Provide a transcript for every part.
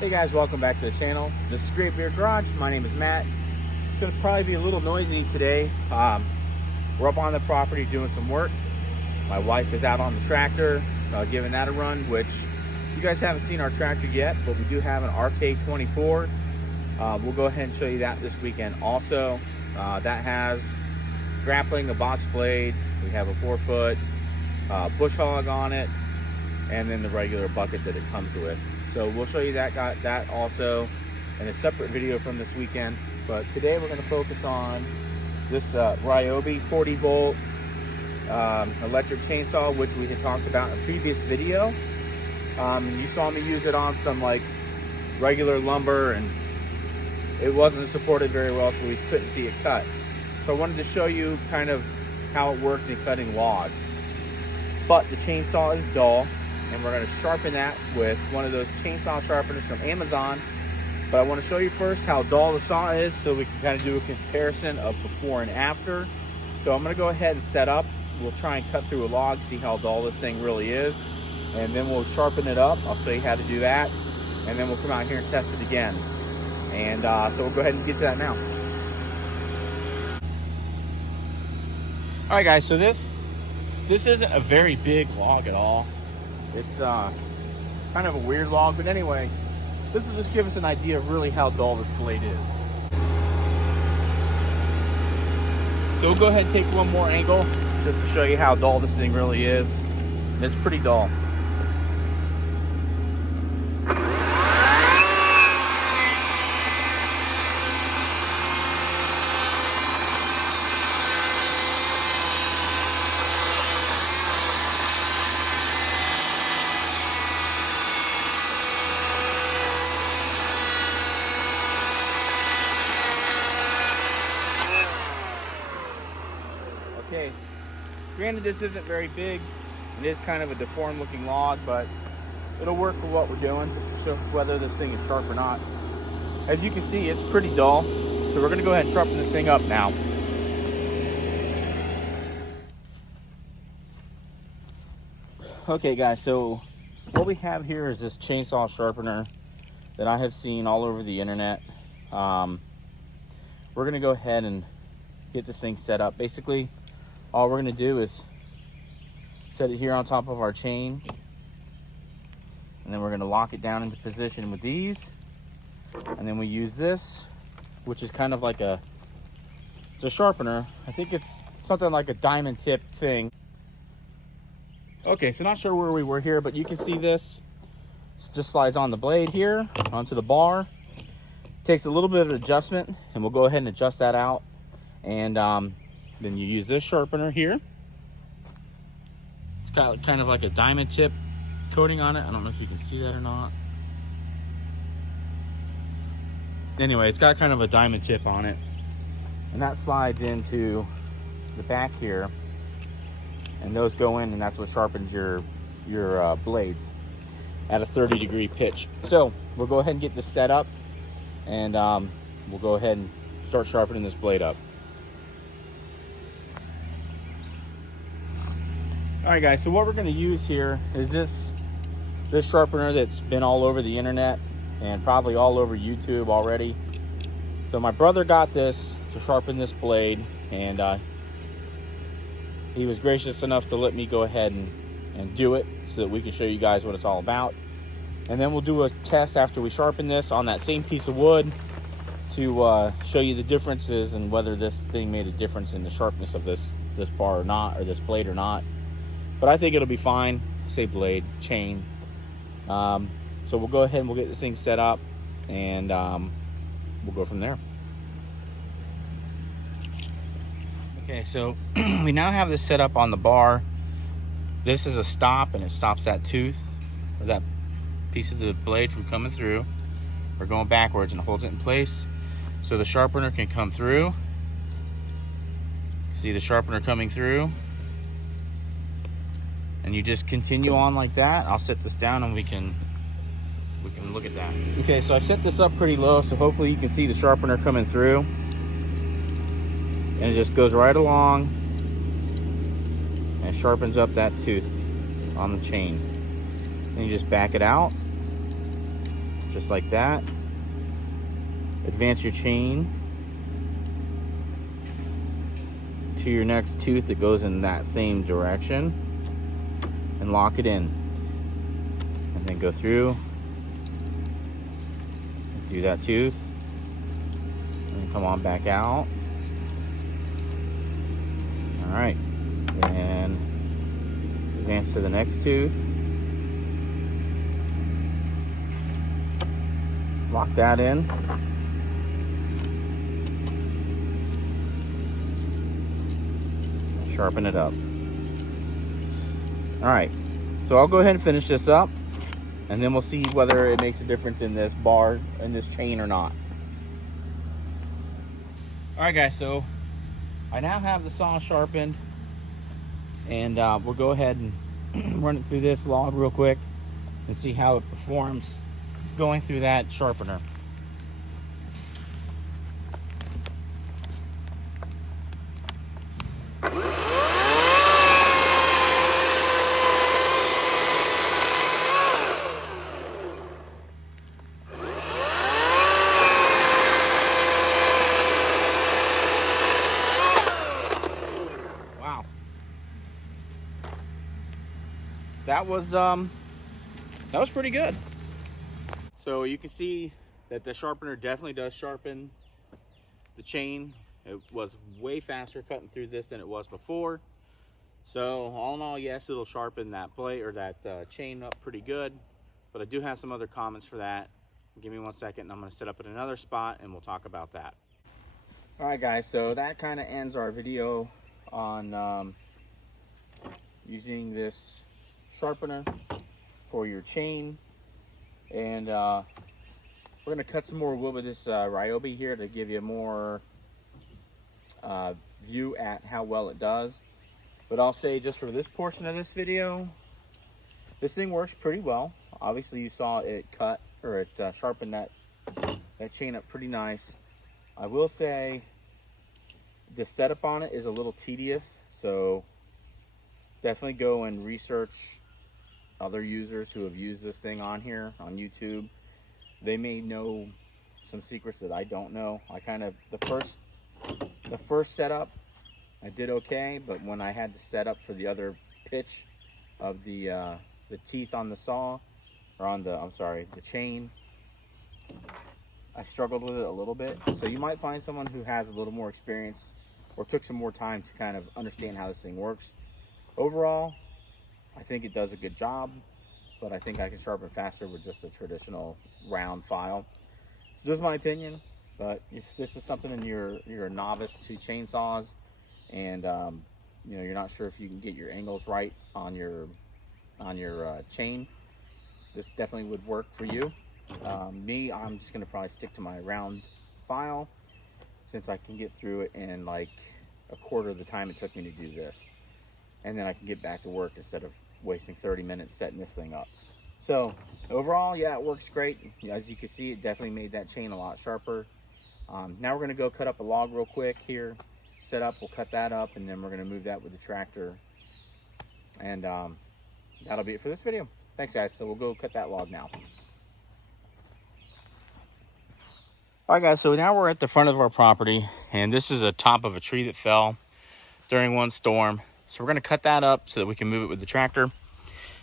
Hey guys, welcome back to the channel. This is Great Beard Garage. My name is Matt. It's going to probably be a little noisy today. We're up on the property doing some work. My wife is out on the tractor, giving that a run, which you guys haven't seen our tractor yet, but we do have an RK24. We'll go ahead and show you that this weekend also. That has grappling, a box blade. We have a 4-foot bush hog on it, and then the regular bucket that it comes with. So we'll show you that also in a separate video from this weekend. But today we're going to focus on this Ryobi 40-volt electric chainsaw, which we had talked about in a previous video. You saw me use it on some like regular lumber, and it wasn't supported very well, so we couldn't see it cut. So I wanted to show you kind of how it worked in cutting logs. But the chainsaw is dull, and we're going to sharpen that with one of those chainsaw sharpeners from Amazon. But I want to show you first how dull the saw is, so we can kind of do a comparison of before and after. So I'm going to go ahead and set up. We'll try and cut through a log, see how dull this thing really is, and then we'll sharpen it up. I'll show you how to do that, and then we'll come out here and test it again. And so we'll go ahead and get to that now. All right, guys, so this isn't a very big log at all. It's kind of a weird log, but anyway, this will just give us an idea of really how dull this blade is. So we'll go ahead and take one more angle just to show you how dull this thing really is. And it's pretty dull. Okay, granted this isn't very big. It is kind of a deformed looking log, but it'll work for what we're doing, just to show whether this thing is sharp or not. As you can see, it's pretty dull, so we're gonna go ahead and sharpen this thing up now. Okay guys, so what we have here is this chainsaw sharpener that I have seen all over the internet. We're gonna go ahead and get this thing set up. Basically, all we're going to do is set it here on top of our chain, and then we're going to lock it down into position with these, and then we use this, which is kind of like it's a sharpener. I think it's something like a diamond tip thing. Okay, so not sure where we were here, but you can see this. It just slides on the blade here onto the bar. Takes a little bit of adjustment, and we'll go ahead and adjust that out. And then you use this sharpener here. It's got kind of like a diamond tip coating on it. I don't know if you can see that or not. Anyway, it's got kind of a diamond tip on it, and that slides into the back here, and those go in, and that's what sharpens your blades at a 30-degree pitch. So we'll go ahead and get this set up, and we'll go ahead and start sharpening this blade up. All right guys, so what we're going to use here is this sharpener that's been all over the internet and probably all over YouTube already. So my brother got this to sharpen this blade, and he was gracious enough to let me go ahead and do it so that we can show you guys what it's all about. And then we'll do a test after we sharpen this on that same piece of wood to show you the differences and whether this thing made a difference in the sharpness of this bar or not, or this blade or not. But I think it'll be fine. Say blade, chain. So we'll go ahead and we'll get this thing set up, and we'll go from there. Okay, so we now have this set up on the bar. This is a stop, and it stops that tooth, or that piece of the blade from coming through. We're going backwards, and it holds it in place so the sharpener can come through. See the sharpener coming through? And you just continue on like that. I'll set this down and we can look at that. Okay, so I've set this up pretty low, so hopefully you can see the sharpener coming through. And it just goes right along and sharpens up that tooth on the chain. Then you just back it out, just like that. Advance your chain to your next tooth that goes in that same direction and lock it in. And then go through, do that tooth, and come on back out. All right, then advance to the next tooth. Lock that in. Sharpen it up. All right, so I'll go ahead and finish this up, and then we'll see whether it makes a difference in this bar, in this chain or not. All right, guys, so I now have the saw sharpened, and we'll go ahead and run it through this log real quick and see how it performs going through that sharpener. Wow. That was pretty good. So you can see that the sharpener definitely does sharpen the chain. It was way faster cutting through this than it was before. So all in all, yes, it'll sharpen that blade or that chain up pretty good. But I do have some other comments for that. Give me 1 second and I'm gonna set up at another spot and we'll talk about that. All right, guys, so that kind of ends our video on using this sharpener for your chain. And we're gonna cut some more wood with this Ryobi here to give you more view at how well it does. But I'll say just for this portion of this video, this thing works pretty well. Obviously you saw it cut, or it sharpened that chain up pretty nice. I will say the setup on it is a little tedious, so definitely go and research other users who have used this thing on here on YouTube. They may know some secrets that I don't know. I kind of, the first setup I did okay, but when I had to set up for the other pitch of the teeth on the saw, or on the, I'm sorry, the chain, I struggled with it a little bit. So you might find someone who has a little more experience or took some more time to kind of understand how this thing works. Overall, I think it does a good job, but I think I can sharpen faster with just a traditional round file. It's just my opinion, but if this is something and you're a novice to chainsaws and you know, you're not sure if you can get your angles right on your chain, this definitely would work for you. Me, I'm just gonna probably stick to my round file since I can get through it in like a quarter of the time it took me to do this, and then I can get back to work instead of wasting 30 minutes setting this thing up. So overall, yeah, it works great. As you can see, it definitely made that chain a lot sharper. Now we're gonna go cut up a log real quick here, set up, we'll cut that up, and then we're gonna move that with the tractor. And that'll be it for this video. Thanks, guys. So we'll go cut that log now. All right, guys, so now we're at the front of our property, and this is a top of a tree that fell during one storm. So we're gonna cut that up so that we can move it with the tractor. And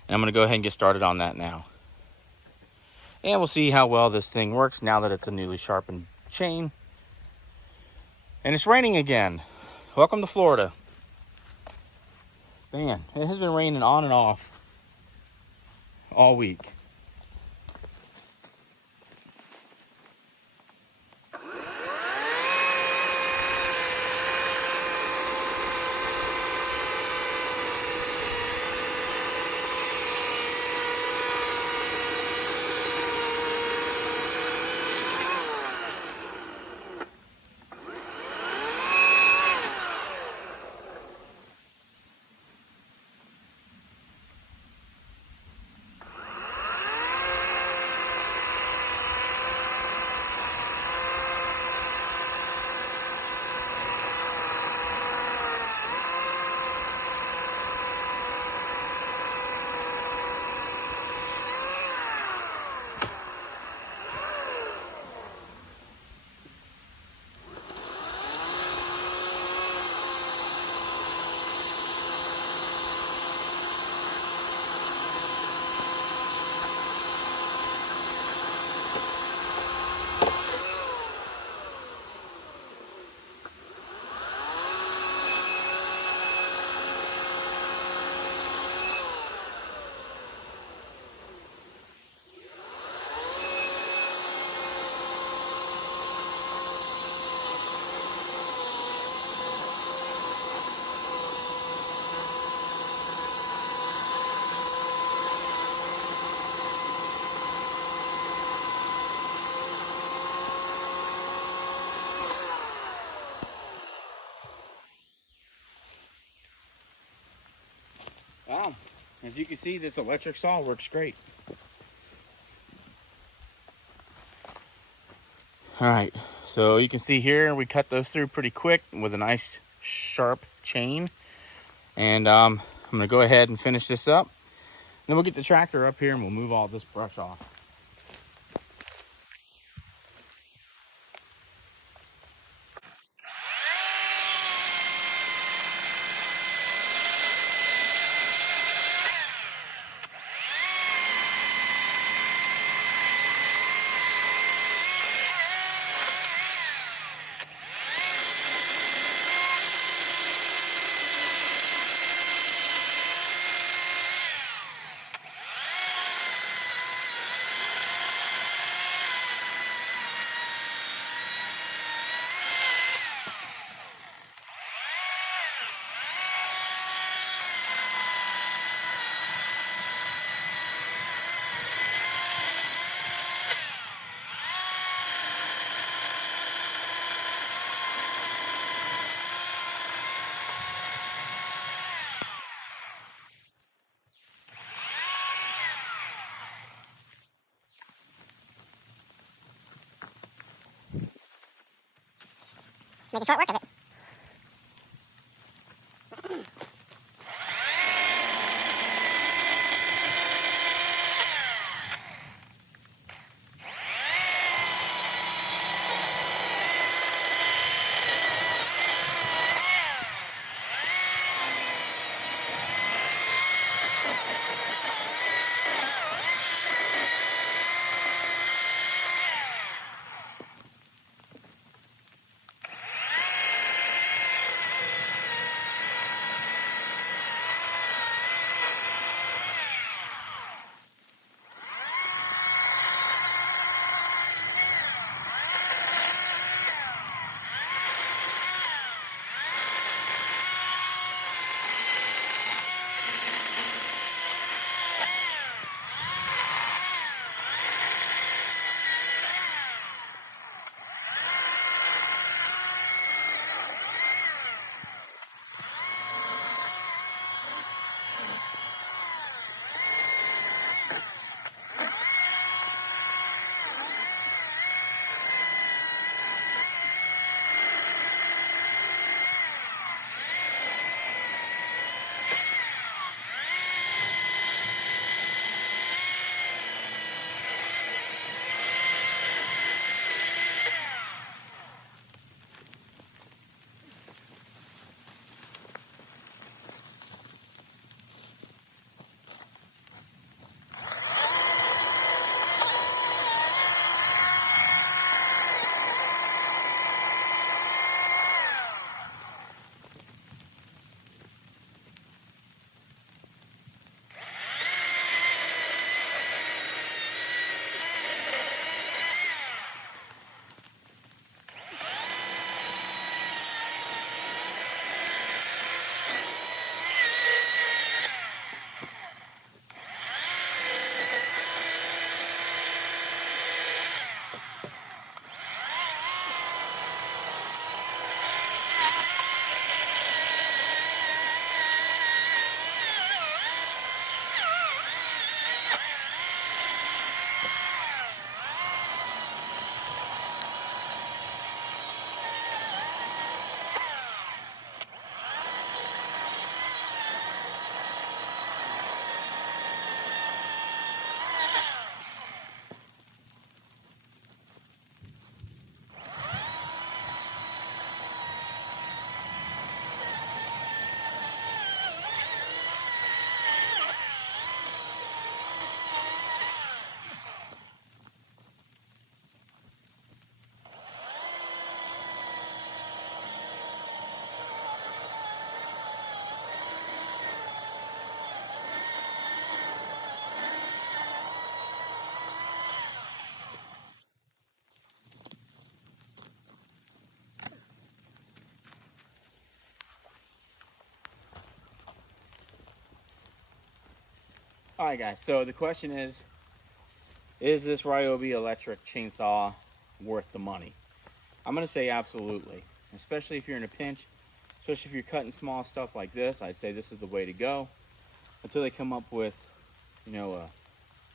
I'm gonna go ahead and get started on that now. And we'll see how well this thing works now that it's a newly sharpened chain. And it's raining again. Welcome to Florida. Man, it has been raining on and off all week. As you can see, this electric saw works great. All right, so you can see here we cut those through pretty quick with a nice sharp chain. And I'm gonna go ahead and finish this up. Then we'll get the tractor up here and we'll move all this brush off. Let's make a short work of it. All right, guys, so the question is this Ryobi electric chainsaw worth the money? I'm gonna say absolutely, especially if you're in a pinch, especially if you're cutting small stuff like this. I'd say this is the way to go. until they come up with, you know,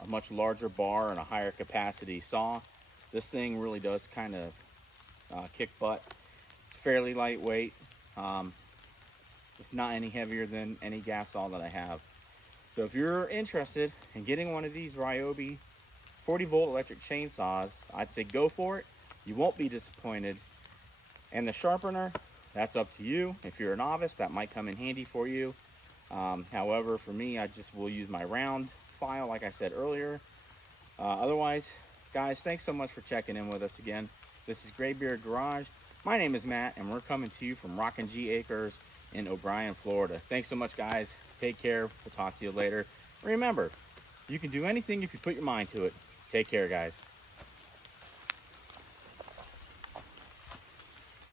a much larger bar and a higher capacity saw. This thing really does kind of kick butt. It's fairly lightweight. It's not any heavier than any gas saw that I have. So if you're interested in getting one of these Ryobi 40-volt electric chainsaws, I'd say go for it. You won't be disappointed. And the sharpener, that's up to you. If you're a novice, that might come in handy for you. However, for me, I just will use my round file like I said earlier. Otherwise, guys, thanks so much for checking in with us again. This is Graybeard Garage. My name is Matt, and we're coming to you from Rockin' G Acres in O'Brien, Florida. Thanks so much, guys. Take care. We'll talk to you later. Remember, you can do anything if you put your mind to it. Take care, guys.